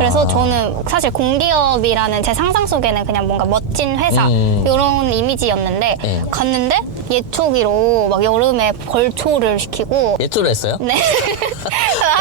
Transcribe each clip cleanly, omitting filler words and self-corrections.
그래서 저는 사실 공기업이라는 제 상상 속에는 그냥 뭔가 멋진 회사 이런 이미지였는데 갔는데 예초기로 막 여름에 벌초를 시키고 예초를 했어요? 네.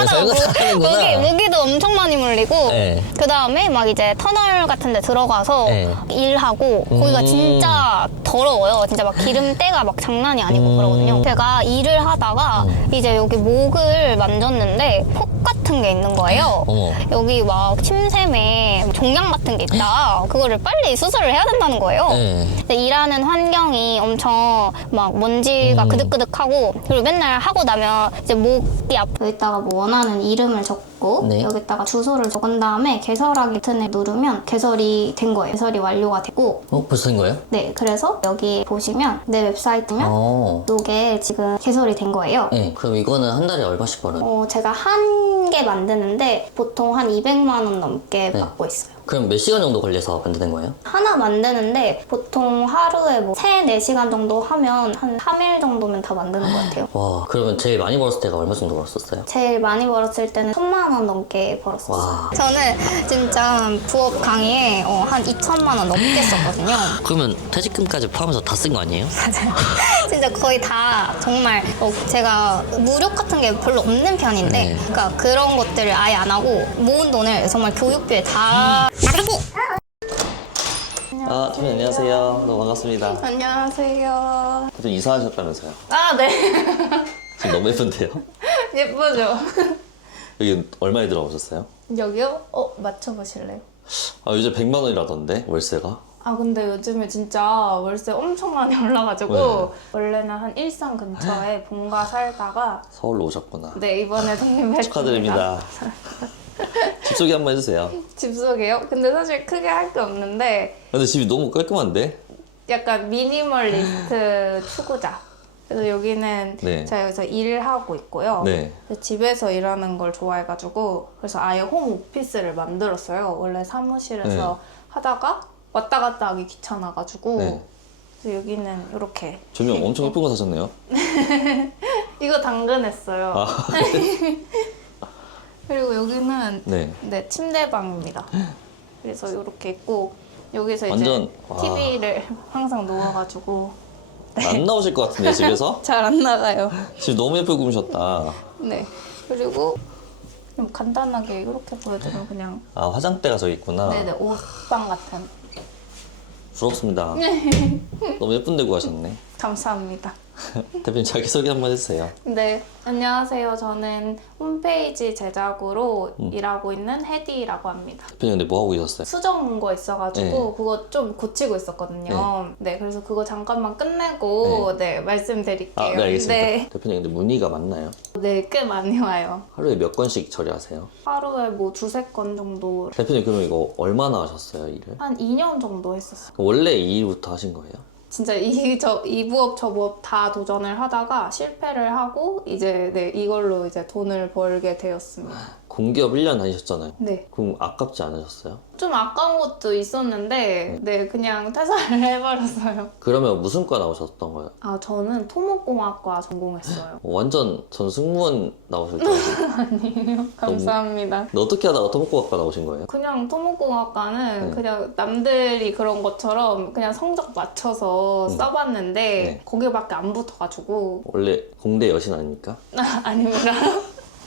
별거 다 하는구나. 무기도 엄청 많이 물리고 네. 그 다음에 막 이제 터널 같은 데 들어가서 네. 일하고 거기가 진짜 더러워요. 진짜 막 기름때가 막 장난이 아니고 그러거든요. 제가 일을 하다가 이제 여기 목을 만졌는데 폭 같은 게 있는 거예요. 어머. 여기 막 침샘에 종양 같은 게 있다. 그거를 빨리 수술을 해야 된다는 거예요. 네. 근데 일하는 환경이 엄청 막 먼지가 그득그득하고 그리고 맨날 하고 나면 이제 목이 여기다가 뭐 원하는 이름을 적고 네. 여기다가 주소를 적은 다음에 개설하기 버튼을 누르면 개설이 된 거예요. 개설이 완료가 됐고 벌써 된 거예요? 네, 그래서 여기 보시면 내 웹사이트면 이게 지금 개설이 된 거예요. 네. 그럼 이거는 한 달에 얼마씩 벌어요? 제가 한 개 만드는데 보통 한 200만 원 넘게 받고 있어요. 그럼 몇 시간 정도 걸려서 만드는 거예요? 하나 만드는데 보통 하루에 뭐 3, 4시간 정도 하면 한 3일 정도면 다 만드는 것 같아요. 와, 그러면 제일 많이 벌었을 때가 얼마 정도 벌었었어요? 제일 많이 벌었을 때는 1000만 원 넘게 벌었어요. 와. 저는 진짜 부업 강의에 한 2천만 원 넘게 썼거든요. 그러면 퇴직금까지 포함해서 다 쓴 거 아니에요? 맞아요. 진짜 거의 다 정말 제가 무력 같은 게 별로 없는 편인데 네. 그러니까 그런 것들을 아예 안 하고 모은 돈을 정말 교육비에 다 아, 대표님 안녕하세요. 너무 반갑습니다. 안녕하세요. 대표님 이사하셨다면서요? 아, 네. 지금 너무 예쁜데요? 예쁘죠? 여기 얼마에 들어오셨어요? 여기요? 맞춰보실래요? 아, 요즘 100만 원이라던데 월세가? 아 근데 요즘에 진짜 월세 엄청 많이 올라가지고 네. 원래는 한 일산 근처에 본가 살다가 서울로 오셨구나. 네 이번에 독립했습니다. 축하드립니다. 집 소개 한번 해주세요. 집 소개요? 근데 사실 크게 할 게 없는데 근데 집이 너무 깔끔한데? 약간 미니멀리스트 추구자. 그래서 여기는 네. 제가 여기서 일을 하고 있고요. 네. 집에서 일하는 걸 좋아해가지고 그래서 아예 홈 오피스를 만들었어요. 원래 사무실에서 네. 하다가 왔다 갔다 하기 귀찮아가지고 네. 그래서 여기는 이렇게 조명 엄청 예쁜 거 사셨네요. 이거 당근했어요. 아, 그리고 여기는 네. 네 침대방입니다. 그래서 이렇게 있고 여기서 완전, 이제 와. TV를 항상 놓아가지고 안 나오실 것 같은데 집에서? 잘 안 나가요. 집 너무 예쁘게 꾸미셨다. 네. 그리고 좀 간단하게 이렇게 보여드리면 그냥 아, 화장대가 저기 있구나. 네네 옷방 같은. 부럽습니다. 너무 예쁜 데 구하셨네. 감사합니다. 대표님 자기소개 한번 해주세요. 네, 안녕하세요. 저는 홈페이지 제작으로 일하고 있는 헤디라고 합니다. 대표님 근데 뭐 하고 계셨어요? 수정 온 거 있어가지고 네. 그거 좀 고치고 있었거든요. 네, 그래서 그거 잠깐만 끝내고 네, 말씀드릴게요. 아, 네 알겠습니다. 네, 대표님 근데 문의가 많나요? 네, 꽤 많이 와요. 하루에 몇 건씩 처리하세요? 하루에 뭐 2-3건 정도 대표님 그럼 이거 얼마나 하셨어요 일을? 한 2년 정도 했었어요. 그럼 원래 이 일부터 하신 거예요? 진짜 이 부업 저 부업 다 도전을 하다가 실패를 하고 이제 네, 이걸로 이제 돈을 벌게 되었습니다. 공기업 1년 다니셨잖아요. 네. 그럼 아깝지 않으셨어요? 좀 아까운 것도 있었는데 네, 그냥 퇴사를 해버렸어요. 그러면 무슨 과 나오셨던 거예요? 아, 저는 토목공학과 전공했어요. 완전 전 승무원 나오실 줄 알았어요. 아니에요. 감사합니다. 근데 어떻게 하다가 토목공학과 나오신 거예요? 그냥 토목공학과는 네. 그냥 남들이 그런 것처럼 그냥 성적 맞춰서 써봤는데 네. 거기밖에 안 붙어가지고 원래 공대 여신 아닙니까? 아닙니다.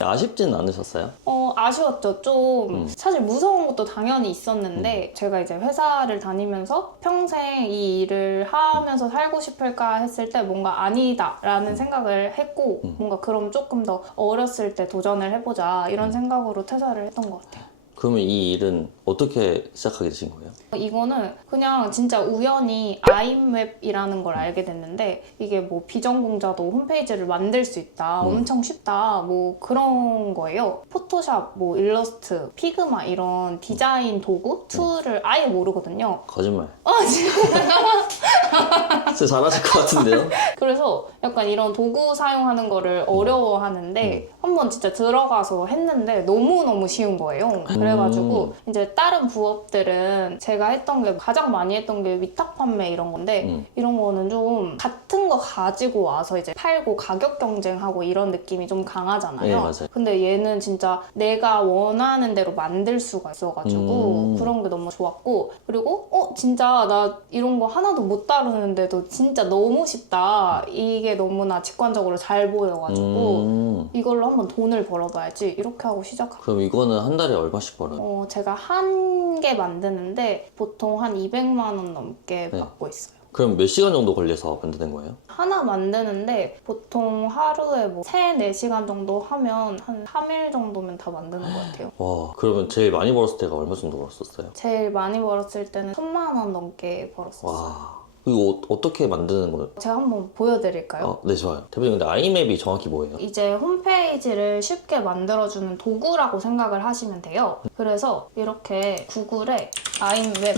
아쉽진 않으셨어요? 아쉬웠죠. 좀 사실 무서운 것도 당연히 있었는데 제가 이제 회사를 다니면서 평생 이 일을 하면서 살고 싶을까 했을 때 뭔가 아니다라는 생각을 했고 뭔가 그럼 조금 더 어렸을 때 도전을 해보자 이런 생각으로 퇴사를 했던 것 같아요. 그러면 이 일은 어떻게 시작하게 되신 거예요? 이거는 그냥 진짜 우연히 아임웹이라는 걸 알게 됐는데 이게 뭐 비전공자도 홈페이지를 만들 수 있다, 엄청 쉽다, 뭐 그런 거예요. 포토샵, 뭐 일러스트, 피그마 이런 디자인 도구, 툴을 아예 모르거든요. 거짓말. 진짜. 진짜 잘하실 것 같은데요? 그래서 약간 이런 도구 사용하는 거를 어려워하는데 한번 진짜 들어가서 했는데 너무너무 쉬운 거예요. 그래서 그래가지고 이제 다른 부업들은 제가 했던 게 가장 많이 했던 게 위탁 판매 이런 건데 이런 거는 좀 같은 거 가지고 와서 이제 팔고 가격 경쟁하고 이런 느낌이 좀 강하잖아요. 네, 맞아요. 근데 얘는 진짜 내가 원하는 대로 만들 수가 있어가지고 그런 게 너무 좋았고, 그리고 진짜 나 이런 거 하나도 못 다루는데도 진짜 너무 쉽다. 이게 너무나 직관적으로 잘 보여가지고 이걸로 한번 돈을 벌어봐야지 이렇게 하고 시작하고. 그럼 이거는 한 달에 얼마씩 벌어요? 제가 한 개 만드는데 보통 한 200만 원 넘게 네. 받고 있어요. 그럼 몇 시간 정도 걸려서 만드는 거예요? 하나 만드는데 보통 하루에 뭐 3, 4시간 정도 하면 한 3일 정도면 다 만드는 것 같아요. 와, 그러면 제일 많이 벌었을 때가 얼마 정도 벌었었어요? 제일 많이 벌었을 때는 1000만 원 넘게 벌었었어요. 와, 이거 어떻게 만드는 거예요? 제가 한번 보여드릴까요? 네, 좋아요. 대표님, 근데 아이맵이 정확히 뭐예요? 이제 홈페이지를 쉽게 만들어주는 도구라고 생각을 하시면 돼요. 그래서 이렇게 구글에 아이맵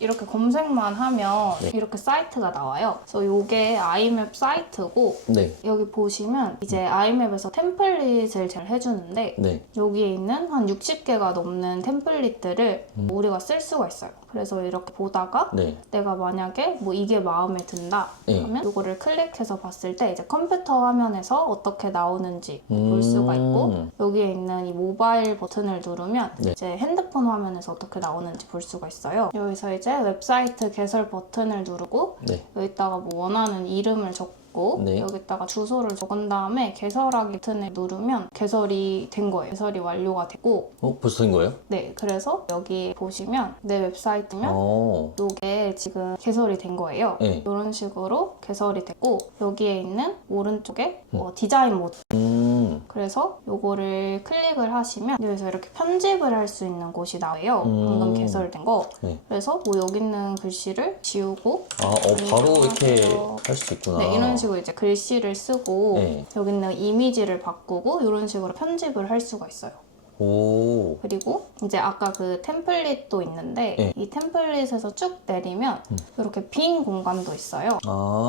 이렇게 검색만 하면 네. 이렇게 사이트가 나와요. 그래서 이게 아이맵 사이트고 네. 여기 보시면 이제 아이맵에서 템플릿을 잘 해주는데 네. 여기에 있는 한 60개가 넘는 템플릿들을 우리가 쓸 수가 있어요. 그래서 이렇게 보다가 네. 내가 만약에 뭐 이게 마음에 든다 네. 하면 이거를 클릭해서 봤을 때 이제 컴퓨터 화면에서 어떻게 나오는지 볼 수가 있고, 여기에 있는 이 모바일 버튼을 누르면 네. 이제 핸드폰 화면에서 어떻게 나오는지 볼 수가 있어요. 여기서 이제 웹사이트 개설 버튼을 누르고 네. 여기다가 뭐 원하는 이름을 적고 네. 여기다가 주소를 적은 다음에 개설하기 버튼을 누르면 개설이 된 거예요. 개설이 완료가 됐고, 벌써 된 거예요? 네, 그래서 여기 보시면 내 웹사이트면 이게 지금 개설이 된 거예요. 네. 이런 식으로 개설이 됐고, 여기에 있는 오른쪽에 디자인 모드, 그래서 요거를 클릭을 하시면 여기서 이렇게 편집을 할 수 있는 곳이 나와요. 방금 개설된 거. 네. 그래서 뭐 여기 있는 글씨를 지우고 바로 이렇게 할 수 있구나. 네, 이런 식으로 이제 글씨를 쓰고 네. 여기 있는 이미지를 바꾸고 이런 식으로 편집을 할 수가 있어요. 오. 그리고 이제 아까 그 템플릿도 있는데 네. 이 템플릿에서 쭉 내리면 이렇게 빈 공간도 있어요.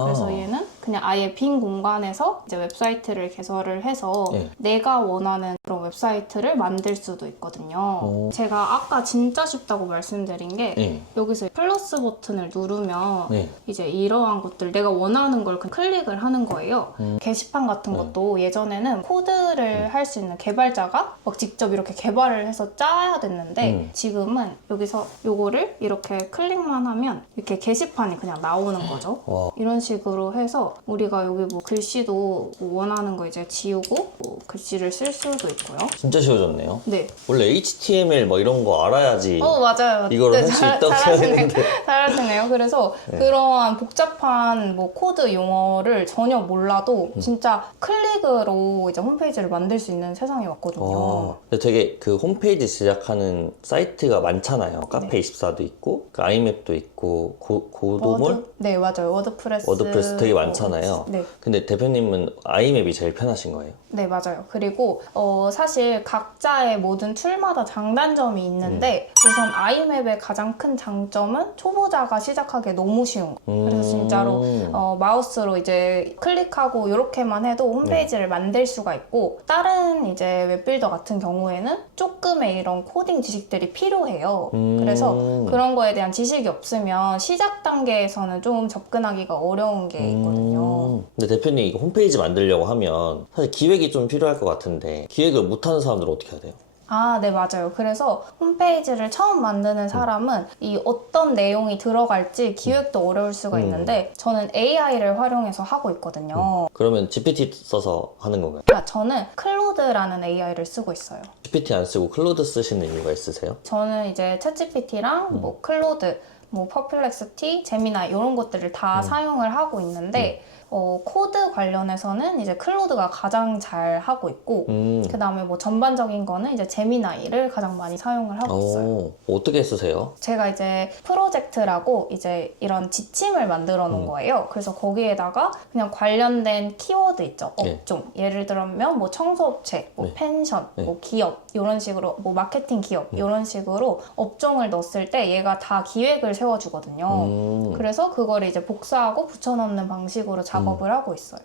그래서 얘는 그냥 아예 빈 공간에서 이제 웹사이트를 개설을 해서 네. 내가 원하는 그런 웹사이트를 만들 수도 있거든요. 제가 아까 진짜 쉽다고 말씀드린 게 네. 여기서 플러스 버튼을 누르면 네. 이제 이러한 것들 내가 원하는 걸 그냥 클릭을 하는 거예요. 게시판 같은 네. 것도 예전에는 코드를 할 수 있는 개발자가 막 직접 이렇게 개발을 해서 짜야 됐는데 지금은 여기서 요거를 이렇게 클릭만 하면 이렇게 게시판이 그냥 나오는 거죠. 와. 이런 식으로 해서 우리가 여기 뭐 글씨도 뭐 원하는 거 이제 지우고 뭐 글씨를 쓸 수도 있고요. 진짜 쉬워졌네요. 네. 원래 HTML 뭐 이런 거 알아야지 맞아요. 이거를 할 수 있다고 생각했는데. 잘하시네요. 그래서 그러한 복잡한 뭐 코드 용어를 전혀 몰라도 진짜 클릭으로 이제 홈페이지를 만들 수 있는 세상이 왔거든요. 근데 되게 그 홈페이지 제작하는 사이트가 많잖아요. 카페24도 있고 그 아이맵도 있고 고도몰? 네, 맞아요. 워드프레스 되게 많잖아요. 네. 근데 대표님은 아이맵이 제일 편하신 거예요? 네, 맞아요. 그리고 사실 각자의 모든 툴마다 장단점이 있는데 우선 아이맵의 가장 큰 장점은 초보자가 시작하기에 너무 쉬운 거. 그래서 진짜로 마우스로 이제 클릭하고 이렇게만 해도 홈페이지를 만들 수가 있고, 다른 이제 웹빌더 같은 경우에는 조금의 이런 코딩 지식들이 필요해요. 그래서 그런 거에 대한 지식이 없으면 시작 단계에서는 좀 접근하기가 어려운 게 있거든요. 근데 대표님 이거 홈페이지 만들려고 하면 사실 기획이 좀 필요할 것 같은데 기획을 못하는 사람들은 어떻게 해야 돼요? 네, 맞아요. 그래서 홈페이지를 처음 만드는 사람은 이 어떤 내용이 들어갈지 기획도 어려울 수가 있는데 저는 AI를 활용해서 하고 있거든요. 그러면 GPT 써서 하는 건가요? 저는 클로드라는 AI를 쓰고 있어요. GPT 안 쓰고 클로드 쓰시는 이유가 있으세요? 저는 이제 챗GPT랑 뭐 클로드, 뭐 퍼플렉스티, 제미나이 이런 것들을 다 사용을 하고 있는데 코드 관련해서는 이제 클로드가 가장 잘 하고 있고 그 다음에 뭐 전반적인 거는 이제 제미나이를 가장 많이 사용을 하고 있어요. 어떻게 쓰세요? 제가 이제 프로젝트라고 이제 이런 지침을 만들어 놓은 거예요. 그래서 거기에다가 그냥 관련된 키워드 있죠. 업종. 예를 들면 뭐 청소업체, 뭐 펜션, 뭐 기업 이런 식으로 뭐 마케팅 기업 이런 식으로 업종을 넣었을 때 얘가 다 기획을 세워주거든요. 그래서 그걸 이제 복사하고 붙여넣는 방식으로 작업을 하고 있어요.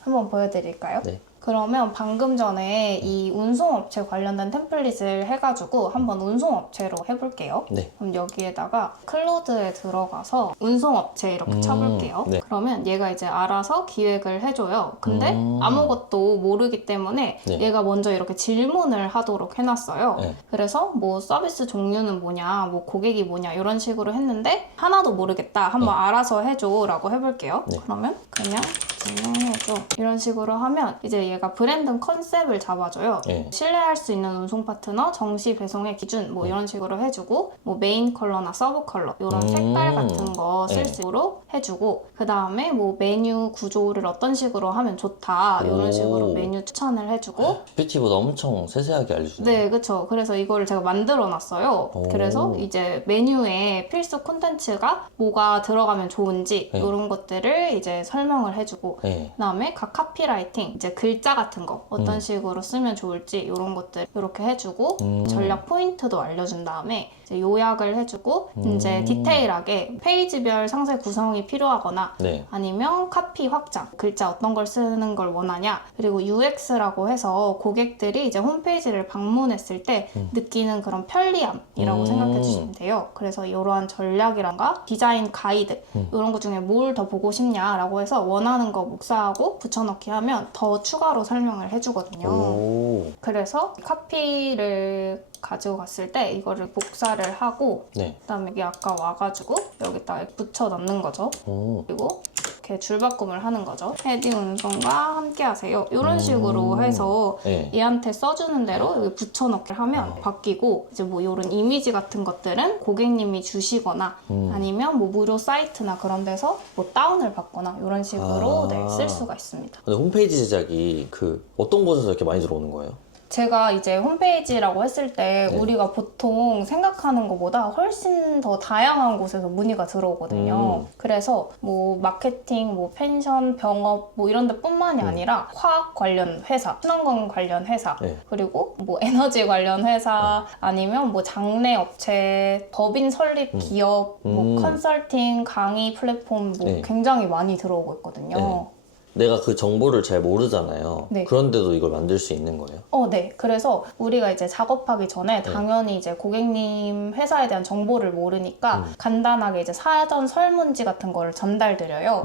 한번 보여드릴까요? 네. 그러면 방금 전에 이 운송업체 관련된 템플릿을 해가지고 한번 운송업체로 해볼게요. 네. 그럼 여기에다가 클로드에 들어가서 운송업체 이렇게 쳐볼게요. 네. 그러면 얘가 이제 알아서 기획을 해줘요. 근데 아무것도 모르기 때문에 네. 얘가 먼저 이렇게 질문을 하도록 해놨어요. 네. 그래서 뭐 서비스 종류는 뭐냐, 뭐 고객이 뭐냐 이런 식으로 했는데 하나도 모르겠다. 한번 알아서 해줘 라고 해볼게요. 네. 그러면 그냥 진행해줘 이런 식으로 하면 이제 얘가 브랜드 컨셉을 잡아줘요. 네. 신뢰할 수 있는 운송 파트너, 정시 배송의 기준 뭐 이런 식으로 해주고 뭐 메인 컬러나 서브 컬러 이런 색깔 같은 거 쓸 수 있도록 해주고 그 다음에 뭐 메뉴 구조를 어떤 식으로 하면 좋다 이런 식으로 메뉴 추천을 해주고 PPT보다 엄청 세세하게 알려주네요. 네, 그쵸. 그래서 이거를 제가 만들어 놨어요. 오. 그래서 이제 메뉴에 필수 콘텐츠가 뭐가 들어가면 좋은지 네. 이런 것들을 이제 설명을 해주고 네. 그다음에 각 카피라이팅 이제 글자 같은 거 어떤 식으로 쓰면 좋을지 이런 것들 이렇게 해주고 전략 포인트도 알려준 다음에 이제 요약을 해주고 이제 디테일하게 페이지별 상세 구성이 필요하거나 네. 아니면 카피 확장, 글자 어떤 걸 쓰는 걸 원하냐 그리고 UX라고 해서 고객들이 이제 홈페이지를 방문했을 때 느끼는 그런 편리함이라고 생각해 주시면 돼요. 그래서 이러한 전략이란가 디자인 가이드 이런 것 중에 뭘 더 보고 싶냐라고 해서 원하는 거 묵사하고 붙여넣기 하면 더 추가로 설명을 해주거든요. 오. 그래서 카피를 가지고 갔을 때 이거를 복사를 하고 네. 그다음에 여기 아까 와가지고 여기다 붙여 넣는 거죠. 오. 그리고 이렇게 줄바꿈을 하는 거죠. 헤딩 운송과 함께 하세요. 이런 식으로 해서 네. 얘한테 써주는 대로 여기 붙여넣기를 하면 바뀌고 이제 뭐 이런 이미지 같은 것들은 고객님이 주시거나 아니면 뭐 무료 사이트나 그런 데서 뭐 다운을 받거나 이런 식으로 네, 쓸 수가 있습니다. 근데 홈페이지 제작이 그 어떤 곳에서 이렇게 많이 들어오는 거예요? 제가 이제 홈페이지라고 했을 때 네. 우리가 보통 생각하는 것보다 훨씬 더 다양한 곳에서 문의가 들어오거든요. 그래서 뭐 마케팅, 뭐 펜션, 병업 뭐 이런 데뿐만이 아니라 화학 관련 회사, 친환경 관련 회사, 네. 그리고 뭐 에너지 관련 회사 아니면 뭐 장내 업체, 법인 설립 기업, 뭐 컨설팅, 강의 플랫폼 뭐 네. 굉장히 많이 들어오고 있거든요. 네. 내가 그 정보를 잘 모르잖아요. 네. 그런데도 이걸 만들 수 있는 거예요? 네. 그래서 우리가 이제 작업하기 전에 당연히 이제 고객님 회사에 대한 정보를 모르니까 간단하게 이제 사전 설문지 같은 거를 전달드려요.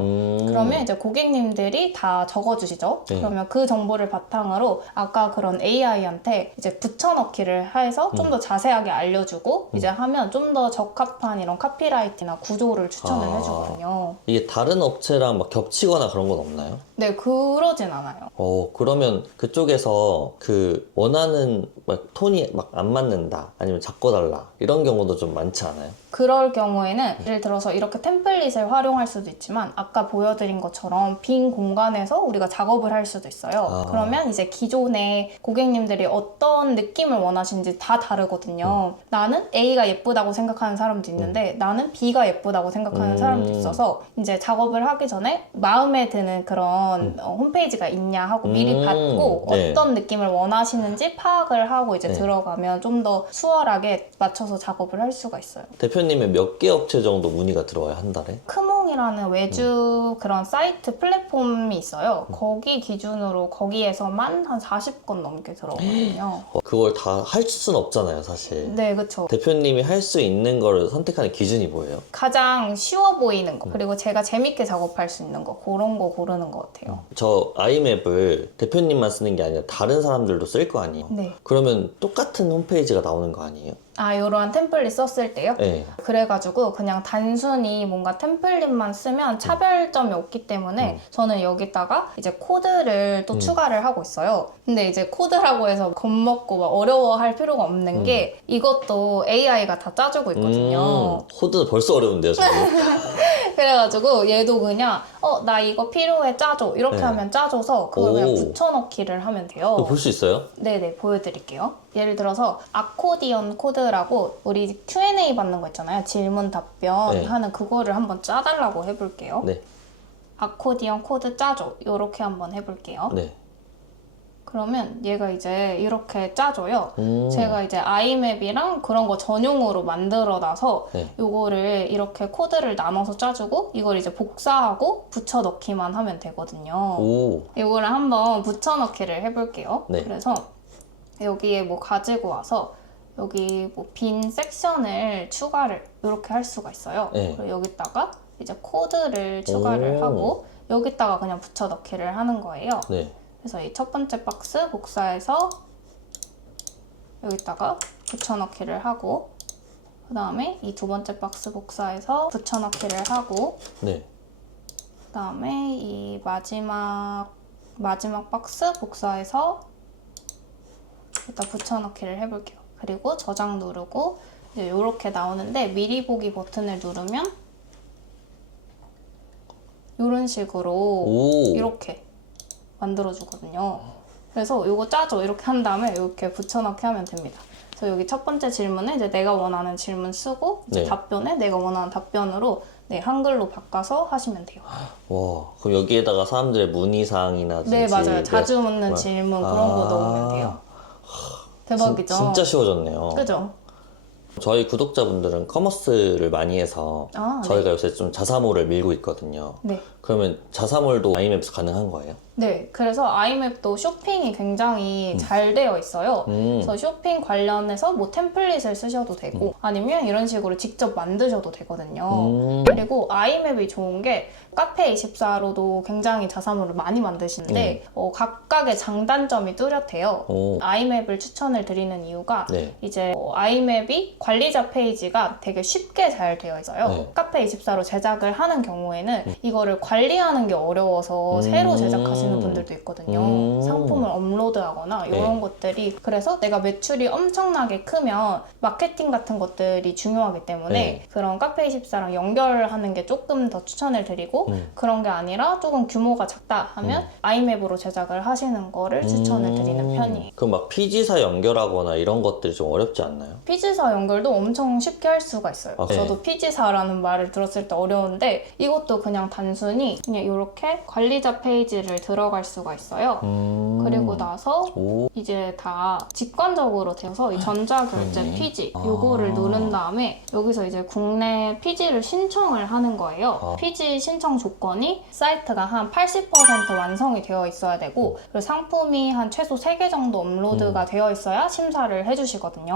그러면 이제 고객님들이 다 적어주시죠. 네. 그러면 그 정보를 바탕으로 아까 그런 AI한테 이제 붙여넣기를 해서 좀 더 자세하게 알려주고 이제 하면 좀 더 적합한 이런 카피라이트나 구조를 추천을 해주거든요. 이게 다른 업체랑 막 겹치거나 그런 건 없나요? 네, 그러진 않아요. 그러면 그쪽에서 그 원하는 막 톤이 막 안 맞는다 아니면 바꿔달라 이런 경우도 좀 많지 않아요? 그럴 경우에는 예를 들어서 이렇게 템플릿을 활용할 수도 있지만 아까 보여드린 것처럼 빈 공간에서 우리가 작업을 할 수도 있어요. 그러면 이제 기존에 고객님들이 어떤 느낌을 원하시는지 다 다르거든요. 나는 A가 예쁘다고 생각하는 사람도 있는데 나는 B가 예쁘다고 생각하는 사람도 있어서 이제 작업을 하기 전에 마음에 드는 그런 홈페이지가 있냐 하고 미리 받고 네. 어떤 느낌을 원하시는지 파악을 하고 이제 들어가면 좀 더 수월하게 맞춰서 작업을 할 수가 있어요. 대표님의 몇 개 업체 정도 문의가 들어와요, 한 달에? 크몽이라는 외주 그런 사이트 플랫폼이 있어요. 거기 기준으로 거기에서만 한 40건 넘게 들어오거든요. 그걸 다 할 수는 없잖아요, 사실. 네, 그쵸. 대표님이 할 수 있는 거를 선택하는 기준이 뭐예요? 가장 쉬워 보이는 거, 그리고 제가 재밌게 작업할 수 있는 거, 그런 거 고르는 것 같아요. 저 아이맵을 대표님만 쓰는 게 아니라 다른 사람들도 쓸 거 아니에요? 네. 그러면 똑같은 홈페이지가 나오는 거 아니에요? 이러한 템플릿 썼을 때요? 네. 그래가지고 그냥 단순히 뭔가 템플릿만 쓰면 차별점이 없기 때문에 저는 여기다가 이제 코드를 또 추가를 하고 있어요. 근데 이제 코드라고 해서 겁먹고 막 어려워할 필요가 없는 게 이것도 AI가 다 짜주고 있거든요. 코드는 벌써 어려운데요, 저도. 그래가지고 얘도 그냥 나 이거 필요해 짜줘 이렇게 네. 하면 짜줘서 그걸 오. 그냥 붙여넣기를 하면 돼요. 볼 수 있어요? 네네, 보여드릴게요. 예를 들어서 아코디언 코드라고 우리 Q&A 받는 거 있잖아요. 질문 답변 네. 하는 그거를 한번 짜달라고 해볼게요. 네. 아코디언 코드 짜줘. 이렇게 한번 해볼게요. 네. 그러면 얘가 이제 이렇게 짜줘요. 음. 제가 이제 아이맵이랑 그런 거 전용으로 만들어놔서 네. 요거를 이렇게 코드를 나눠서 짜주고 이걸 이제 복사하고 붙여넣기만 하면 되거든요. 오. 이거를 한번 붙여넣기를 해볼게요. 네. 그래서 여기에 뭐 가지고 와서 여기 뭐 빈 섹션을 추가를 이렇게 할 수가 있어요. 네. 그리고 여기다가 이제 코드를 추가를 오. 하고 여기다가 그냥 붙여넣기를 하는 거예요. 네. 그래서 이 첫 번째 박스 복사해서 여기다가 붙여넣기를 하고 그 다음에 이 두 번째 박스 복사해서 붙여넣기를 하고 네. 그 다음에 이 마지막 박스 복사해서 일단 붙여넣기를 해볼게요. 그리고 저장 누르고 이제 이렇게 나오는데 미리 보기 버튼을 누르면 이런 식으로 오. 이렇게 만들어주거든요. 그래서 이거 짜죠. 이렇게 한 다음에 이렇게 붙여넣기 하면 됩니다. 그래서 여기 첫 번째 질문에 이제 내가 원하는 질문 쓰고 이제 네. 답변에 내가 원하는 답변으로 네, 한글로 바꿔서 하시면 돼요. 와, 그럼 여기에다가 사람들의 문의사항이나든지 네, 맞아요. 자주 묻는 뭐- 질문 그런 거 넣으면 돼요. 대박이죠? 진짜 쉬워졌네요. 그죠? 저희 구독자분들은 커머스를 많이 해서 아, 네. 저희가 요새 좀 자사몰을 밀고 있거든요. 네. 그러면 자사몰도 아이맵에서 가능한 거예요? 네, 그래서 아이맵도 쇼핑이 굉장히 잘 되어 있어요. 그래서 쇼핑 관련해서 뭐 템플릿을 쓰셔도 되고 아니면 이런 식으로 직접 만드셔도 되거든요. 그리고 아이맵이 좋은 게 카페24로도 굉장히 자사몰을 많이 만드시는데 각각의 장단점이 뚜렷해요. 오. 아이맵을 추천을 드리는 이유가 네. 이제 아이맵이 관리자 페이지가 되게 쉽게 잘 되어 있어요. 네. 카페24로 제작을 하는 경우에는 이거를 관리하는 게 어려워서 새로 제작하시는 분들도 있거든요. 상품을 업로드하거나 이런 네. 것들이 그래서 내가 매출이 엄청나게 크면 마케팅 같은 것들이 중요하기 때문에 네. 그런 카페24랑 연결하는 게 조금 더 추천을 드리고 그런 게 아니라 조금 규모가 작다 하면 아이맵으로 제작을 하시는 거를 추천을 드리는 편이에요. 그럼 막 피지사 연결하거나 이런 것들이 좀 어렵지 않나요? 피지사 연결도 엄청 쉽게 할 수가 있어요. 아, 네. 저도 피지사라는 말을 들었을 때 어려운데 이것도 그냥 단순히 그냥 이렇게 관리자 페이지를 들어갈 수가 있어요. 그리고 나서 오. 이제 다 직관적으로 되어서 이 전자결제 그러네. 피지 요거를 누른 다음에 여기서 이제 국내 피지를 신청을 하는 거예요. 피지 신청 조건이 사이트가 한 80% 완성이 되어 있어야 되고 그리고 상품이 한 최소 3개 정도 업로드가 되어 있어야 심사를 해주시거든요.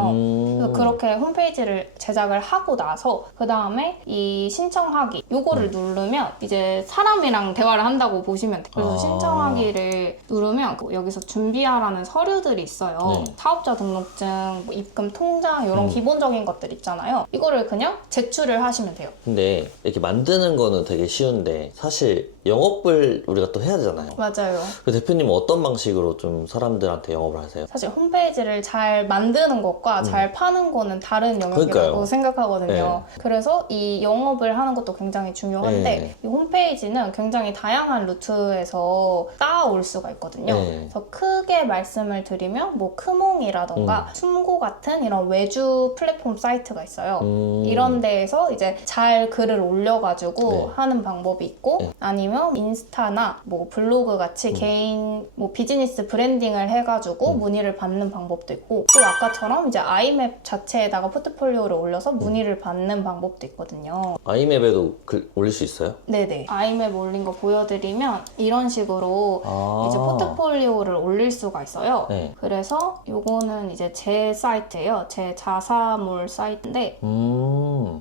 그래서 그렇게 홈페이지를 제작을 하고 나서 그 다음에 이 신청하기 요거를 누르면 이제 사람이랑 대화를 한다고 보시면 돼요. 그래서 신청하기를 누르면 여기서 준비하라는 서류들이 있어요. 네. 사업자 등록증, 뭐 입금 통장 이런 기본적인 것들 있잖아요. 이거를 그냥 제출을 하시면 돼요. 근데 이렇게 만드는 거는 되게 쉬운데 사실 영업을 우리가 또 해야 되잖아요. 맞아요. 그 대표님은 어떤 방식으로 좀 사람들한테 영업을 하세요? 사실 홈페이지를 잘 만드는 것과 잘 파는 거는 다른 영역이라고 그러니까요. 생각하거든요. 그래서 이 영업을 하는 것도 굉장히 중요한데 네. 이 홈페이지는 굉장히 다양한 루트에서 따올 수가 있거든요. 네. 그래서 크게 말씀을 드리면 뭐 크몽이라던가 춤고 같은 이런 외주 플랫폼 사이트가 있어요. 이런 데에서 이제 잘 글을 올려가지고 네. 하는 방법이 있고 네. 아니면 인스타나 뭐 블로그 같이 개인 뭐 비즈니스 브랜딩을 해가지고 문의를 받는 방법도 있고 또 아까처럼 이제 아이맵 자체에다가 포트폴리오를 올려서 문의를 받는 방법도 있거든요. 아이맵에도 글 올릴 수 있어요? 네네. 아이맵 올린 거 보여드리면 이런 식으로 아. 이제 포트폴리오를 올릴 수가 있어요. 네. 그래서 요거는 이제 제 사이트예요. 제 자사몰 사이트인데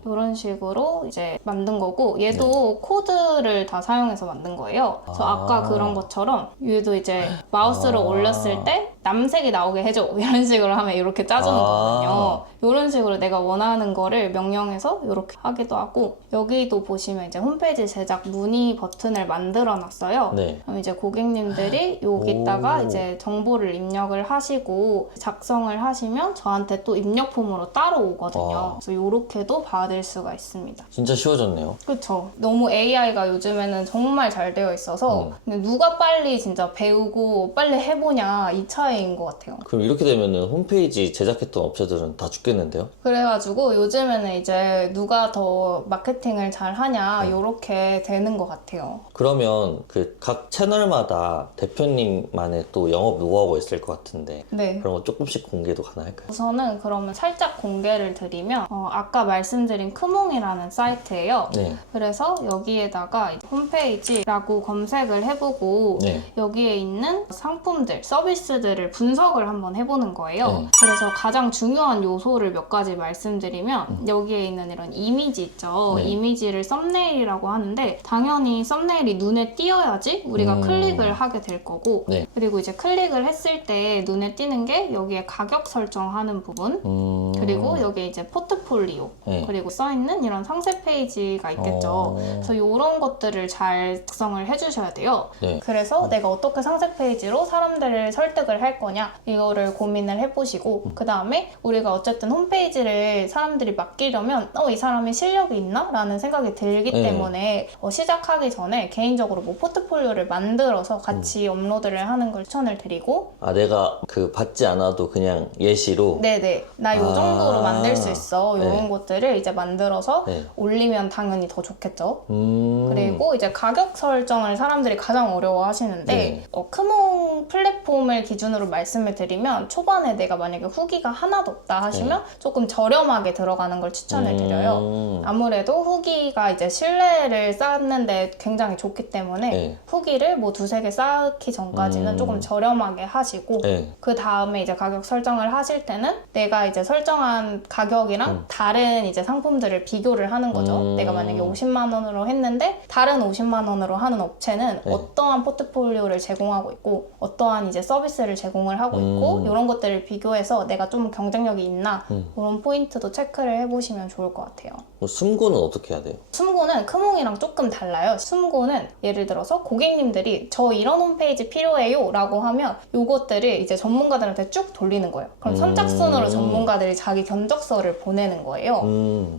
이런 식으로 이제 만든 거고 얘도 코드를 다 사용해서 만든 거예요. 그래서 아까 그런 것처럼 얘도 이제 마우스를 올렸을 때 남색이 나오게 해줘 이런 식으로 하면 이렇게 짜주는 거거든요. 이런 식으로 내가 원하는 거를 명령해서 이렇게 하기도 하고 여기도 보시면 이제 홈페이지 제작 문의 버튼을 만들어 놨어요. 네. 그럼 이제 고객님들이 여기다가 이제 정보를 입력을 하시고 작성을 하시면 저한테 또 입력 폼으로 따로 오거든요. 그래서 이렇게도 받을 수가 있습니다. 진짜 쉬워졌네요. 그렇죠. 너무 AI가 요즘에는 정말 잘 되어 있어서 근데 누가 빨리 진짜 배우고 빨리 해보냐 이 차이 사이인 것 같아요. 그럼 이렇게 되면은 홈페이지 제작했던 업체들은 다 죽겠는데요? 그래가지고 요즘에는 이제 누가 더 마케팅을 잘 하냐 이렇게 되는 것 같아요. 그러면 그 각 채널마다 대표님만의 또 영업 노하우가 있을 것 같은데 네. 그런 거 조금씩 공개도 가능할까요? 우선은 그러면 살짝 공개를 드리면 아까 말씀드린 크몽이라는 사이트예요. 네. 그래서 여기에다가 홈페이지라고 검색을 해보고 네. 여기에 있는 상품들, 서비스들을 분석을 한번 해보는 거예요. 네. 그래서 가장 중요한 요소를 몇 가지 말씀드리면 여기에 있는 이런 이미지 있죠. 네. 이미지를 썸네일이라고 하는데 당연히 썸네일이 눈에 띄어야지 우리가 클릭을 하게 될 거고 네. 그리고 이제 클릭을 했을 때 눈에 띄는 게 여기에 가격 설정하는 부분 그리고 여기에 이제 포트폴리오 네. 그리고 써있는 이런 상세 페이지가 있겠죠. 그래서 이런 것들을 잘 작성을 해주셔야 돼요. 네. 그래서 내가 어떻게 상세 페이지로 사람들을 설득을 할 거냐 이거를 고민을 해보시고 그 다음에 우리가 어쨌든 홈페이지를 사람들이 맡기려면 이 사람이 실력이 있나? 라는 생각이 들기 네. 때문에 시작하기 전에 개인적으로 뭐 포트폴리오를 만들어서 같이 업로드를 하는 걸 추천을 드리고 아 내가 그 받지 않아도 그냥 예시로 네네 나 요 정도로 만들 수 있어 이런 네. 것들을 이제 만들어서 네. 올리면 당연히 더 좋겠죠. 그리고 그리고 이제 가격 설정을 사람들이 가장 어려워 하시는데 네. 크몽 플랫폼을 기준으로 말씀을 드리면 초반에 내가 만약에 후기가 하나도 없다 하시면 조금 저렴하게 들어가는 걸 추천을 드려요. 아무래도 후기가 이제 신뢰를 쌓는데 굉장히 좋기 때문에 네. 후기를 뭐 두세 개 쌓기 전까지는 조금 저렴하게 하시고 네. 그 다음에 이제 가격 설정을 하실 때는 내가 이제 설정한 가격이랑 다른 이제 상품들을 비교를 하는 거죠. 내가 만약에 50만 원으로 했는데 다른 50만 원으로 하는 업체는 네. 어떠한 포트폴리오를 제공하고 있고 어떠한 이제 서비스를 제공을 하고 있고 이런 것들을 비교해서 내가 좀 경쟁력이 있나 그런 포인트도 체크를 해보시면 좋을 것 같아요. 뭐 숨고는 어떻게 해야 돼요? 숨고는 크몽이랑 조금 달라요. 숨고는 예를 들어서 고객님들이 저 이런 홈페이지 필요해요 라고 하면 요것들을 이제 전문가들한테 쭉 돌리는 거예요. 그럼 선착순으로 전문가들이 자기 견적서를 보내는 거예요.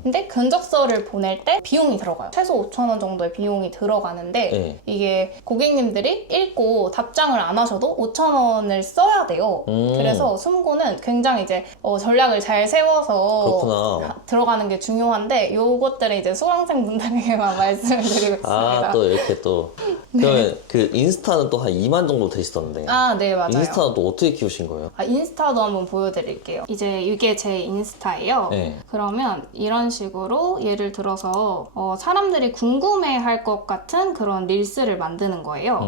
근데 견적서를 보낼 때 비용이 들어가요. 최소 5,000원 정도의 비용이 들어가는데 네. 이게 고객님들이 읽고 답장을 안 하셔도 5,000원을 써야 돼요. 그래서 숨고는 굉장히 이제 전략을 잘 세워서 그렇구나. 들어가는 게 중요한데 요것들은 이제 수강생분들에게만 말씀을 드리고 있습니다. 아 또 이렇게 또 그러면 그 인스타는 또 한 2만 정도 되시던데 네 맞아요. 인스타는 또 어떻게 키우신 거예요? 인스타도 한번 보여드릴게요. 이제 이게 제 인스타예요. 네. 그러면 이런 식으로 예를 들어서 사람들이 궁금해할 것 같은 그런 릴스를 만드는 거예요.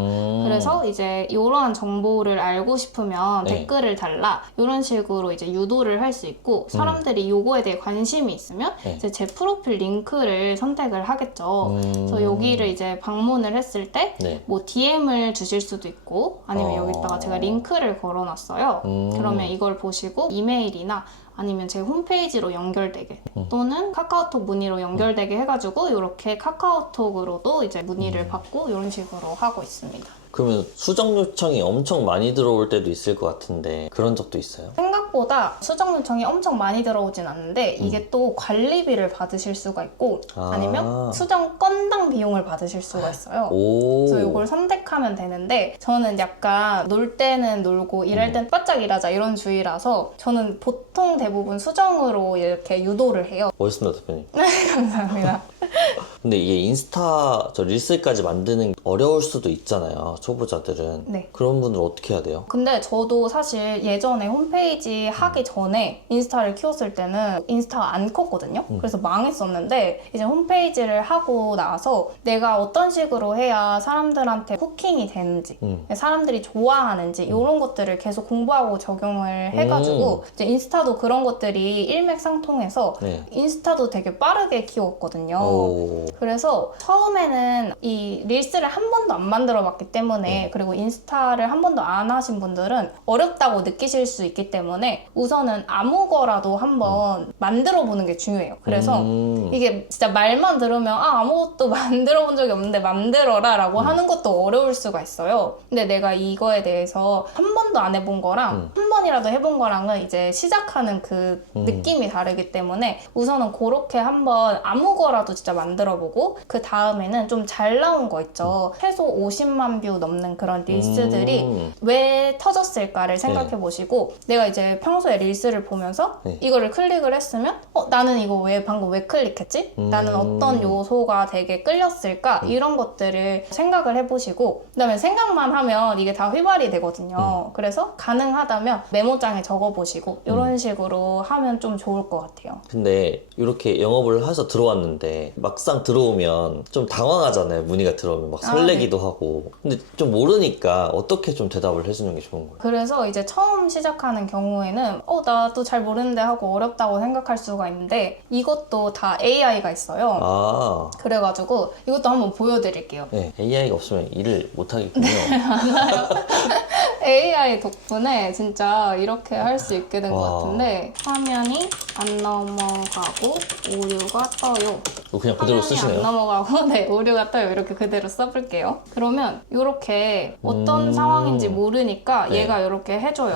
그래서 이제 이러한 정보를 알고 싶으면 네. 댓글을 달라 이런 식으로 이제 유도를 할 수 있고 사람들이 요거에 대해 관심이 있으면 네. 이제 제 프로필 링크를 선택을 하겠죠. 그래서 여기를 이제 방문을 했을 때 네. 뭐 DM을 주실 수도 있고 아니면 어. 여기다가 제가 링크를 걸어놨어요. 그러면 이걸 보시고 이메일이나 아니면 제 홈페이지로 연결되게 또는 카카오톡 문의로 연결되게 해가지고 이렇게 카카오톡으로도 이제 문의를 받고 이런 식으로 하고 있습니다. 그러면 수정 요청이 엄청 많이 들어올 때도 있을 것 같은데 그런 적도 있어요? 생각보다 수정 요청이 엄청 많이 들어오진 않는데 이게 또 관리비를 받으실 수가 있고 아니면 수정 건당 비용을 받으실 수가 있어요. 오. 그래서 이걸 선택하면 되는데 저는 약간 놀 때는 놀고 일할 땐 바짝 일하자 이런 주의라서 저는 보통 대부분 수정으로 이렇게 유도를 해요. 멋있습니다 대표님. 감사합니다. 근데 이게 인스타 저 릴스까지 만드는 게 어려울 수도 있잖아요 초보자들은. 네. 그런 분들 어떻게 해야 돼요? 근데 저도 사실 예전에 홈페이지 하기 전에 인스타를 키웠을 때는 인스타가 안 컸거든요. 그래서 망했었는데 이제 홈페이지를 하고 나서 내가 어떤 식으로 해야 사람들한테 후킹이 되는지 사람들이 좋아하는지 이런 것들을 계속 공부하고 적용을 해가지고 이제 인스타도 그런 것들이 일맥상통해서 네. 인스타도 되게 빠르게 키웠거든요. 오. 그래서 처음에는 이 릴스를 한 번도 안 만들어 봤기 때문에 그리고 인스타를 한 번도 안 하신 분들은 어렵다고 느끼실 수 있기 때문에 우선은 아무 거라도 한번 만들어 보는 게 중요해요. 그래서 이게 진짜 말만 들으면 아무것도 만들어 본 적이 없는데 만들어라 라고 하는 것도 어려울 수가 있어요. 근데 내가 이거에 대해서 한 번도 안 해본 거랑 한 번이라도 해본 거랑은 이제 시작하는 그 느낌이 다르기 때문에 우선은 그렇게 한번 아무 거라도 진짜 만들어 만들어보고 그 다음에는 좀 잘 나온 거 있죠. 최소 50만 뷰 넘는 그런 릴스들이 왜 터졌을까를 생각해 보시고 내가 이제 평소에 릴스를 보면서 네. 이거를 클릭을 했으면 나는 이거 방금 왜 클릭했지? 나는 어떤 요소가 되게 끌렸을까? 이런 것들을 생각을 해보시고 그다음에 생각만 하면 이게 다 휘발이 되거든요. 그래서 가능하다면 메모장에 적어보시고 이런 식으로 하면 좀 좋을 것 같아요. 근데 이렇게 영업을 해서 들어왔는데 막상 들어오면 좀 당황하잖아요. 문의가 들어오면 막 설레기도 하고. 근데 좀 모르니까 어떻게 좀 대답을 해주는 게 좋은 거예요? 그래서 이제 처음 시작하는 경우에는 나도 잘 모르는데 하고 어렵다고 생각할 수가 있는데 이것도 다 AI가 있어요. 아, 그래가지고 이것도 한번 보여드릴게요. 네. AI가 없으면 일을 못 하겠군요. AI 덕분에 진짜 이렇게 할 수 있게 된 것 와. 같은데 화면이 안 넘어가고 오류가 떠요. 그냥 그대로 화면이 쓰시네요. 안 넘어가고 네 오류가 떠요. 이렇게 그대로 써볼게요. 그러면 이렇게 어떤 상황인지 모르니까 네. 얘가 이렇게 해줘요.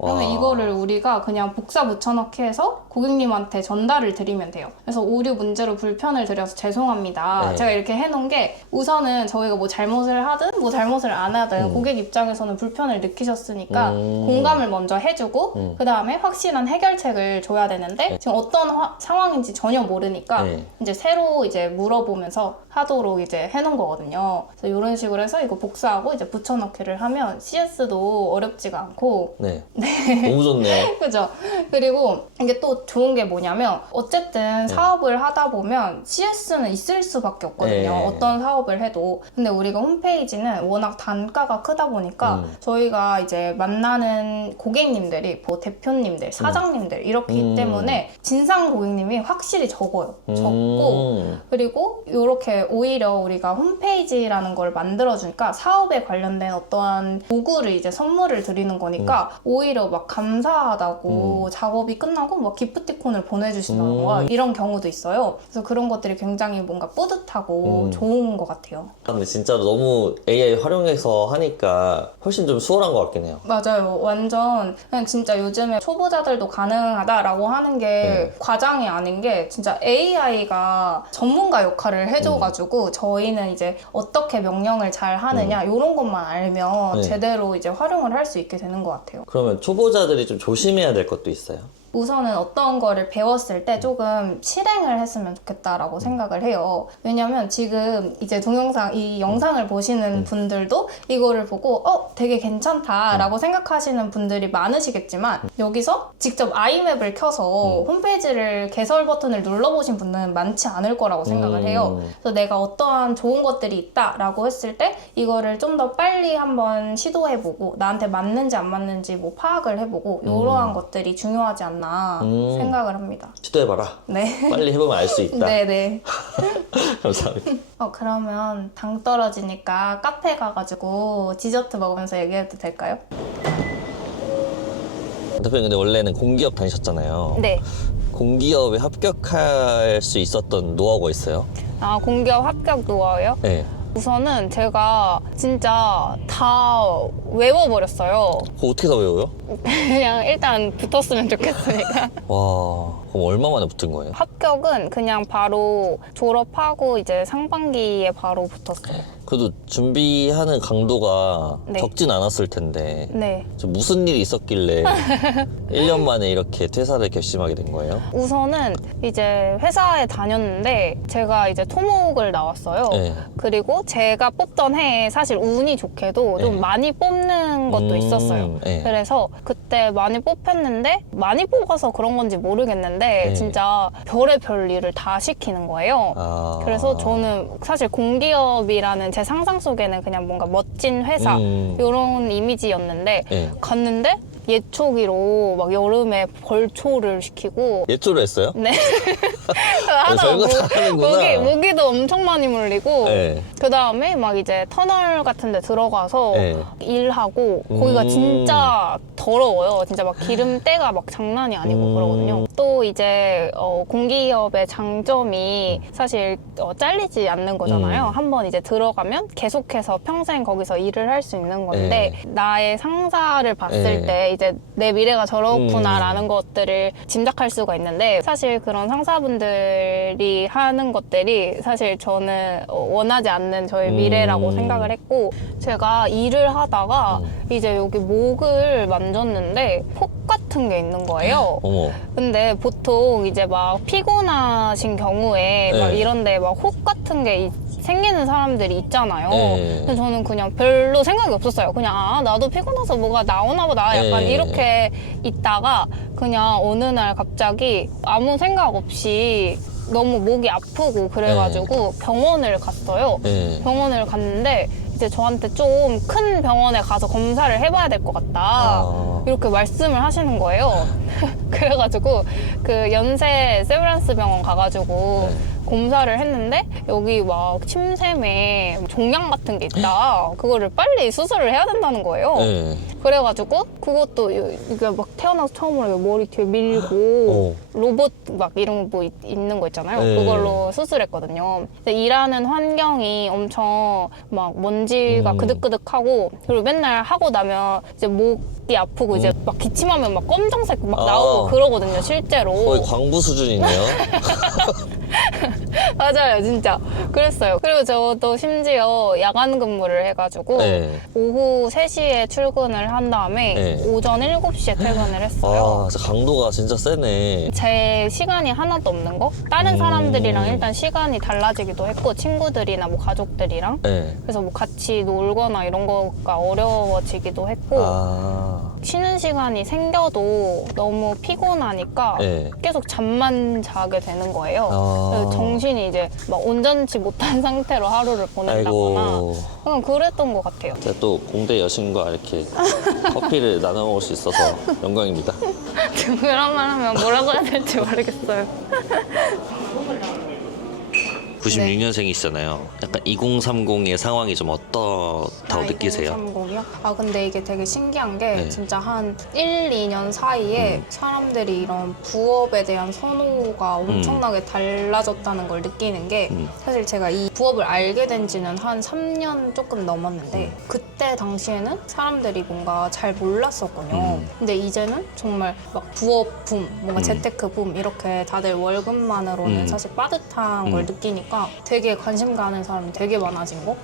그러면 와. 이거를 우리가 그냥 복사 붙여넣기 해서 고객님한테 전달을 드리면 돼요. 그래서 오류 문제로 불편을 드려서 죄송합니다. 네. 제가 이렇게 해놓은 게 우선은 저희가 뭐 잘못을 하든 뭐 잘못을 안 하든 고객 입장에서는 불편을 느끼셨으니까 공감을 먼저 해주고 그 다음에 확실한 해결책을 줘야 되는데 지금 어떤 상황인지 전혀 모르니까 네. 이제 새로 이제 물어보면서 하도록 이제 해놓은 거거든요. 그래서 이런 식으로 해서 이거 복사하고 이제 붙여넣기를 하면 CS도 어렵지가 않고 네. 너무 좋네요. 그죠? 그리고 이게 또 좋은 게 뭐냐면 어쨌든 사업을 하다 보면 CS는 있을 수밖에 없거든요. 네. 어떤 사업을 해도. 근데 우리가 홈페이지는 워낙 단가가 크다 보니까 저희가 이제 만나는 고객님들이 뭐 대표님들, 사장님들 이렇기 때문에 진상 고객님이 확실히 적어요. 적고 그리고 이렇게 오히려 우리가 홈페이지라는 걸 만들어주니까 사업에 관련된 어떠한 도구를 이제 선물을 드리는 거니까 오히려 막 감사하다고 작업이 끝나고 막 기프티콘을 보내주신다던가 이런 경우도 있어요. 그래서 그런 것들이 굉장히 뭔가 뿌듯하고 좋은 것 같아요. 근데 진짜 너무 AI 활용해서 하니까 훨씬 좀 수월한 것 같긴 해요. 맞아요. 완전 그냥 진짜 요즘에 초보자들도 가능하다라고 하는 게 과장이 아닌 게 진짜 AI가 전문가 역할을 해줘가지고 저희는 이제 어떻게 명령을 잘 하느냐 이런 것만 알면 네. 제대로 이제 활용을 할 수 있게 되는 것 같아요. 그러면 초보자들이 좀 조심해야 될 것도 있어요? 우선은 어떤 거를 배웠을 때 조금 실행을 했으면 좋겠다라고 생각을 해요. 왜냐면 지금 이제 동영상, 이 영상을 보시는 분들도 이거를 보고 되게 괜찮다라고 생각하시는 분들이 많으시겠지만 여기서 직접 아이맵을 켜서 홈페이지를 개설 버튼을 눌러보신 분들은 많지 않을 거라고 생각을 해요. 그래서 내가 어떠한 좋은 것들이 있다라고 했을 때 이거를 좀 더 빨리 한번 시도해보고 나한테 맞는지 안 맞는지 뭐 파악을 해보고 이러한 것들이 중요하지 않나 생각을 합니다. 시도해봐라. 네. 빨리 해보면 알 수 있다. 네네. 감사합니다. 그러면 당 떨어지니까 카페 가가지고 디저트 먹으면서 얘기해도 될까요? 대표님 근데 원래는 공기업 다니셨잖아요. 네. 공기업에 합격할 수 있었던 노하우가 있어요? 아, 공기업 합격 노하우요? 네. 우선은 제가 진짜 다 외워버렸어요. 그거 어떻게 다 외워요? 그냥 일단 붙었으면 좋겠으니까. 와, 그럼 얼마 만에 붙은 거예요? 합격은 그냥 바로 졸업하고 이제 상반기에 바로 붙었어요. 그래도 준비하는 강도가 네. 적진 않았을 텐데 네. 좀 무슨 일이 있었길래 1년 만에 이렇게 퇴사를 결심하게 된 거예요? 우선은 이제 회사에 다녔는데 제가 이제 토목을 나왔어요. 네. 그리고 제가 뽑던 해에 사실 운이 좋게도 좀 네. 많이 뽑는 것도 있었어요. 네. 그래서 그때 많이 뽑혔는데 많이 뽑아서 그런 건지 모르겠는데 네. 진짜 별의별 일을 다 시키는 거예요. 아. 그래서 저는 사실 공기업이라는 제 상상 속에는 그냥 뭔가 멋진 회사 이런 이미지였는데 네. 갔는데 예초기로 막 여름에 벌초를 시키고 예초를 했어요? 네. 별거 다 하는구나. 모기도 엄청 많이 물리고 네. 그 다음에 막 이제 터널 같은 데 들어가서 네. 일하고 거기가 진짜 더러워요. 진짜 막 기름때가 막 장난이 아니고 그러거든요. 또 이제 공기업의 장점이 사실 잘리지 않는 거잖아요. 한번 이제 들어가면 계속해서 평생 거기서 일을 할 수 있는 건데 나의 상사를 봤을 네. 때 이제 내 미래가 저렇구나라는 것들을 짐작할 수가 있는데 사실 그런 상사분들이 하는 것들이 사실 저는 원하지 않는 저의 미래라고 생각을 했고 제가 일을 하다가 이제 여기 목을 만졌는데 혹 같은 게 있는 거예요. 어머. 근데 보통 이제 막 피곤하신 경우에 막 네. 이런데 막 혹 같은 게 생기는 사람들이 있잖아요. 네. 근데 저는 그냥 별로 생각이 없었어요. 그냥 나도 피곤해서 뭐가 나오나 보다 약간 네. 이렇게 있다가 그냥 어느 날 갑자기 아무 생각 없이 너무 목이 아프고 그래가지고 병원을 갔어요. 네. 병원을 갔는데 이제 저한테 좀 큰 병원에 가서 검사를 해봐야 될 것 같다. 아. 이렇게 말씀을 하시는 거예요. 그래가지고 그 연세 세브란스 병원 가가지고 네. 검사를 했는데 여기 막 침샘에 종양 같은 게 있다. 그거를 빨리 수술을 해야 된다는 거예요. 네. 그래가지고 그것도 이게 막 태어나서 처음으로 머리 뒤에 밀고 로봇 막 이런 거 있는 거 있잖아요. 네. 그걸로 수술했거든요. 근데 일하는 환경이 엄청 막 먼지가 그득그득하고 그리고 맨날 하고 나면 이제 목이 아프고 이제 막 기침하면 막 검정색 막 나오고 그러거든요. 실제로. 거의 광부 수준이네요. 맞아요, 진짜. 그랬어요. 그리고 저도 심지어 야간 근무를 해가지고 네. 오후 3시에 출근을 한 다음에 네. 오전 7시에 퇴근을 했어요. 아, 진짜 강도가 진짜 세네. 제 시간이 하나도 없는 거? 다른 사람들이랑 일단 시간이 달라지기도 했고 친구들이나 뭐 가족들이랑 네. 그래서 뭐 같이 놀거나 이런 거가 어려워지기도 했고 아. 쉬는 시간이 생겨도 너무 피곤하니까 네. 계속 잠만 자게 되는 거예요. 아. 그래서 정신이 이제 막 온전치 못한 상태로 하루를 보낸다거나 아이고. 그냥 그랬던 것 같아요. 제가 또 공대 여신과 이렇게 커피를 나눠 먹을 수 있어서 영광입니다. 그런 말 하면 뭐라고 해야 될지 모르겠어요. 96년생이시잖아요. 약간 2030의 상황이 좀 어떻다고 느끼세요? 2030이요? 아 근데 이게 되게 신기한 게 네. 진짜 한 1, 2년 사이에 사람들이 이런 부업에 대한 선호가 엄청나게 달라졌다는 걸 느끼는 게 사실 제가 이 부업을 알게 된 지는 한 3년 조금 넘었는데 그때 당시에는 사람들이 뭔가 잘 몰랐었거든요. 근데 이제는 정말 막 부업 붐, 뭔가 재테크 붐 이렇게 다들 월급만으로는 사실 빠듯한 걸 느끼니까 되게 관심 가는 사람이 되게 많아진 거?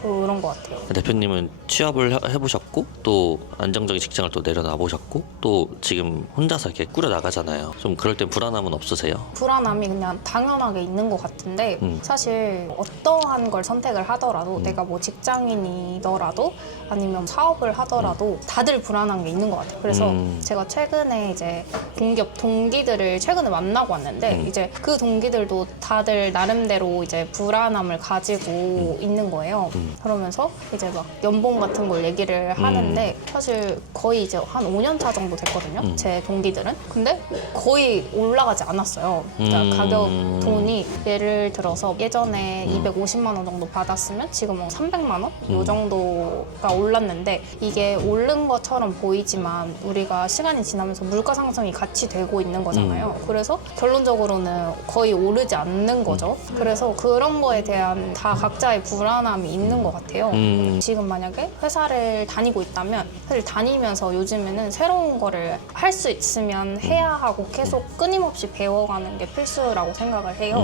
그런 것 같아요. 대표님은 취업을 해보셨고 또 안정적인 직장을 또 내려놔 보셨고 또 지금 혼자서 이렇게 꾸려 나가잖아요. 좀 그럴 땐 불안함은 없으세요? 불안함이 그냥 당연하게 있는 것 같은데 사실 어떠한 걸 선택을 하더라도 내가 뭐 직장인이더라도 아니면 사업을 하더라도 다들 불안한 게 있는 것 같아요. 그래서 제가 최근에 이제 공기업 동기들을 최근에 만나고 왔는데 이제 그 동기들도 다들 나름대로 이제 불안함을 가지고 있는 거예요. 그러면서 이제 막 연봉 같은 걸 얘기를 하는데 사실 거의 이제 한 5년 차 정도 됐거든요. 제 동기들은. 근데 거의 올라가지 않았어요. 그러니까 가격 돈이 예를 들어서 예전에 250만 원 정도 받았으면 지금은 300만 원? 이 정도가 올랐는데 이게 오른 것처럼 보이지만 우리가 시간이 지나면서 물가 상승이 같이 되고 있는 거잖아요. 그래서 결론적으로는 거의 오르지 않는 거죠. 그래서 그런 거에 대한 다 각자의 불안함이 있는 것 같아요. 지금 만약에 회사를 다니고 있다면 사실 다니면서 요즘에는 새로운 거를 할 수 있으면 해야 하고 계속 끊임없이 배워가는 게 필수라고 생각을 해요.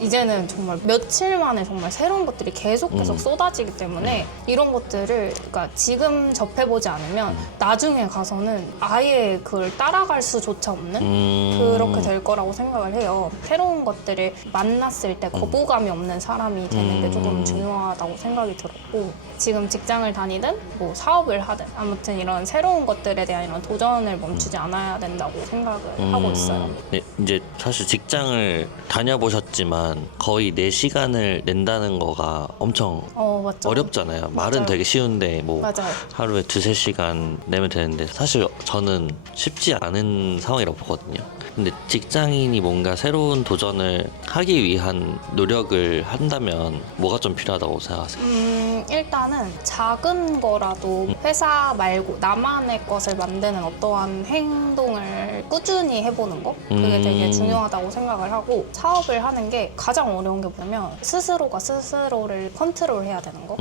이제는 정말 며칠 만에 정말 새로운 것들이 계속 쏟아지기 때문에 이런 것들을 그러니까 지금 접해보지 않으면 나중에 가서는 아예 그걸 따라갈 수조차 없는 그렇게 될 거라고 생각을 해요. 새로운 것들을 만났을 때 거부감이 없는 사람이 되는 게 조금 중요하다고 생각이 들었고 지금 직장을 다니든 뭐 사업을 하든 아무튼 이런 새로운 것들에 대한 이런 도전을 멈추지 않아야 된다고 생각을 하고 있어요. 네, 이제 사실 직장을 다녀보셨지만 거의 4시간을 낸다는 거가 엄청 맞죠. 어렵잖아요. 말은 맞아요. 되게 쉬운데 뭐 맞아요. 하루에 2-3시간 내면 되는데 사실 저는 쉽지 않은 상황이라고 보거든요. 근데 직장인이 뭔가 새로운 도전을 하기 위한 노력을 한다면 뭐가 좀 필요하다고 생각하세요? 일단은 작은 거라도 회사 말고 나만의 것을 만드는 어떠한 행동을 꾸준히 해보는 거? 그게 되게 중요하다고 생각을 하고 사업을 하는 게 가장 어려운 게 뭐냐면 스스로가 스스로를 컨트롤해야 되는 거.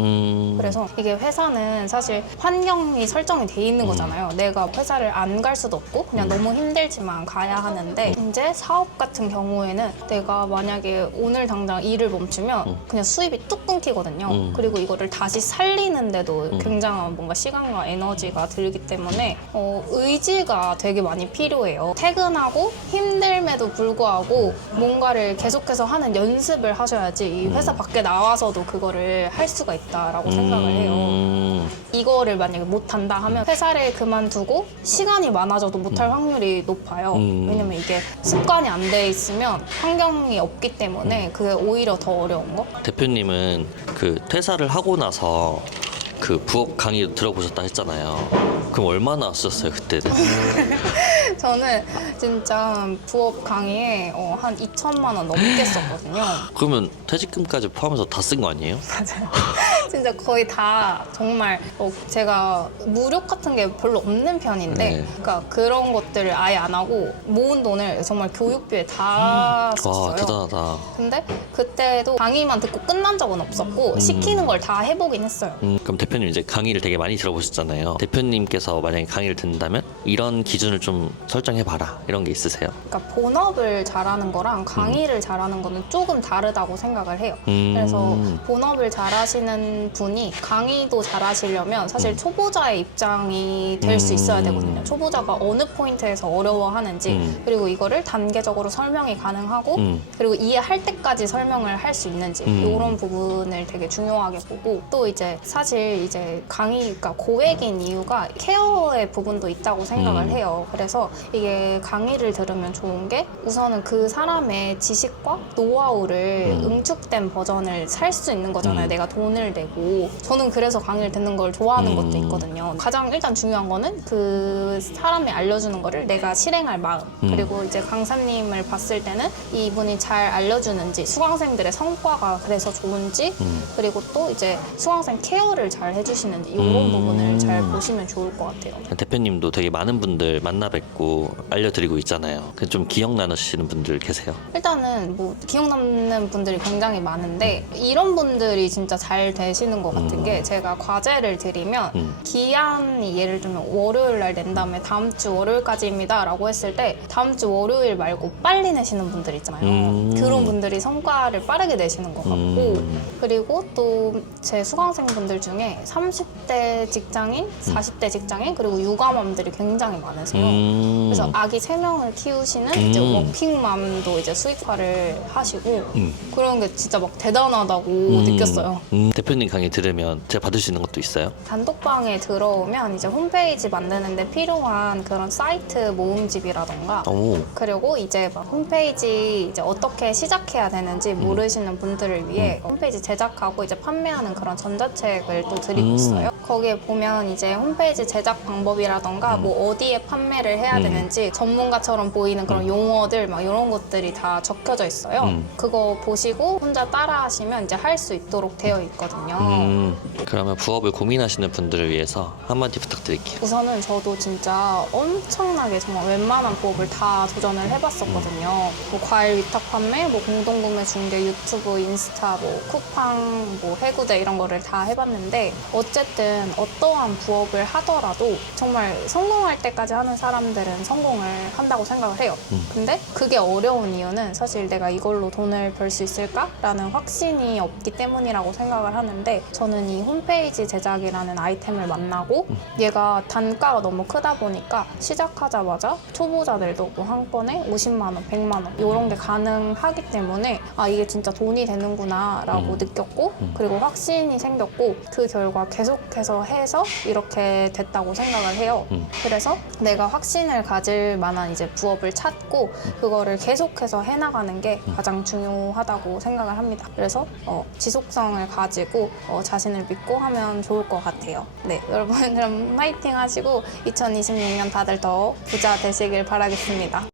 그래서 이게 회사는 사실 환경이 설정이 돼 있는 거잖아요. 내가 회사를 안 갈 수도 없고 그냥 너무 힘들지만 가야 하는데 이제 사업 같은 경우에는 내가 만약에 오늘 당장 일을 멈추면 그냥 수입이 뚝 끊기거든요. 그리고 이거를 다시 살리는데도 굉장한 뭔가 시간과 에너지가 들기 때문에 의지가 되게 많이 필요해요. 퇴근하고 힘듦에도 불구하고 뭔가를 계속해서 하는 연습을 하셔야지 이 회사 밖에 나와서도 그거를 할 수가 있다라고 생각을 해요. 이거를 만약에 못한다 하면 회사를 그만두고 시간이 많아져도 못할 확률이 높아요. 왜냐면 이게 습관이 안 돼 있으면 환경이 없기 때문에 그게 오히려 더 어려운 거? 대표님은 그 퇴사를 하고 나서 그 부업 강의 들어보셨다 했잖아요. 그럼 얼마나 쓰셨어요 그때는? 저는 진짜 부업 강의에 한 2천만 원 넘게 썼거든요. 그러면 퇴직금까지 포함해서 다 쓴 거 아니에요? 맞아요. 진짜 거의 다 정말 제가 무력 같은 게 별로 없는 편인데 네. 그러니까 그런 것들을 아예 안 하고 모은 돈을 정말 교육비에 다 썼어요. 와 대단하다. 근데 그때도 강의만 듣고 끝난 적은 없었고 시키는 걸 다 해보긴 했어요. 그럼 대표님 이제 강의를 되게 많이 들어보셨잖아요. 대표님께서 만약에 강의를 듣는다면 이런 기준을 좀 설정해봐라 이런 게 있으세요? 그러니까 본업을 잘하는 거랑 강의를 잘하는 거는 조금 다르다고 생각을 해요. 그래서 본업을 잘하시는 분이 강의도 잘하시려면 사실 초보자의 입장이 될 수 있어야 되거든요. 초보자가 어느 포인트에서 어려워하는지 그리고 이거를 단계적으로 설명이 가능하고 그리고 이해할 때까지 설명을 할 수 있는지 이런 부분을 되게 중요하게 보고 또 이제 사실 이제 강의가 고액인 이유가 케어의 부분도 있다고 생각을 해요. 그래서 이게 강의를 들으면 좋은 게 우선은 그 사람의 지식과 노하우를 응축된 버전을 살 수 있는 거잖아요. 내가 돈을 내고. 저는 그래서 강의를 듣는 걸 좋아하는 것도 있거든요. 가장 일단 중요한 거는 그 사람이 알려주는 거를 내가 실행할 마음. 그리고 이제 강사님을 봤을 때는 이분이 잘 알려주는지 수강생들의 성과가 그래서 좋은지 그리고 또 이제 수강생 케어를 잘 해주시는지 이런 부분을 잘 보시면 좋을 것 같아요. 대표님도 되게 많은 분들 만나 뵙고 알려드리고 있잖아요. 좀 기억나시는 분들 계세요? 일단은 뭐 기억 남는 분들이 굉장히 많은데 이런 분들이 진짜 잘 되시는 것 같은 게 제가 과제를 드리면 기한이 예를 들면 월요일 날 낸 다음에 다음 주 월요일까지입니다 라고 했을 때 다음 주 월요일 말고 빨리 내시는 분들 있잖아요. 그런 분들이 성과를 빠르게 내시는 것 같고 그리고 또 제 수강생분들 중에 30대 직장인, 40대 직장인 그리고 육아맘들이 굉장히 많으세요. 그래서 아기 3명을 키우시는 이제 워킹맘도 이제 수익화를 하시고 그런 게 진짜 막 대단하다고 느꼈어요. 대표님 강의 들으면 제가 받을 수 있는 것도 있어요? 단톡방에 들어오면 이제 홈페이지 만드는데 필요한 그런 사이트 모음집이라던가 오. 그리고 이제 막 홈페이지 이제 어떻게 시작해야 되는지 모르시는 분들을 위해 홈페이지 제작하고 이제 판매하는 그런 전자책을 또 드리고 있어요. 거기에 보면 이제 홈페이지 제작 방법이라던가 뭐 어디에 판매를 해야 되는지 전문가처럼 보이는 그런 용어들 막 이런 것들이 다 적혀져 있어요. 그거 보시고 혼자 따라 하시면 이제 할 수 있도록 되어 있거든요. 그러면 부업을 고민하시는 분들을 위해서 한마디 부탁드릴게요. 우선은 저도 진짜 엄청나게 정말 웬만한 부업을 다 도전을 해봤었거든요. 뭐 과일 위탁 판매, 뭐 공동구매 중개, 유튜브, 인스타, 뭐 쿠팡, 뭐 해구대 이런 거를 다 해봤는데 어쨌든 어떠한 부업을 하더라도 정말 성공할 때까지 하는 사람들은 성공을 한다고 생각을 해요. 근데 그게 어려운 이유는 사실 내가 이걸로 돈을 벌 수 있을까라는 확신이 없기 때문이라고 생각을 하는데 저는 이 홈페이지 제작이라는 아이템을 만나고 얘가 단가가 너무 크다 보니까 시작하자마자 초보자들도 뭐 한 건에 50만 원, 100만 원 이런 게 가능하기 때문에 아 이게 진짜 돈이 되는구나 라고 느꼈고 그리고 확신이 생겼고 그 결과 계속해서 해서 이렇게 됐다고 생각을 해요. 그래서 내가 확신을 가질 만한 이제 부업을 찾고 그거를 계속해서 해나가는 게 가장 중요하다고 생각을 합니다. 그래서 지속성을 가지고 자신을 믿고 하면 좋을 것 같아요. 네, 여러분 그럼 파이팅 하시고 2026년 다들 더 부자 되시길 바라겠습니다.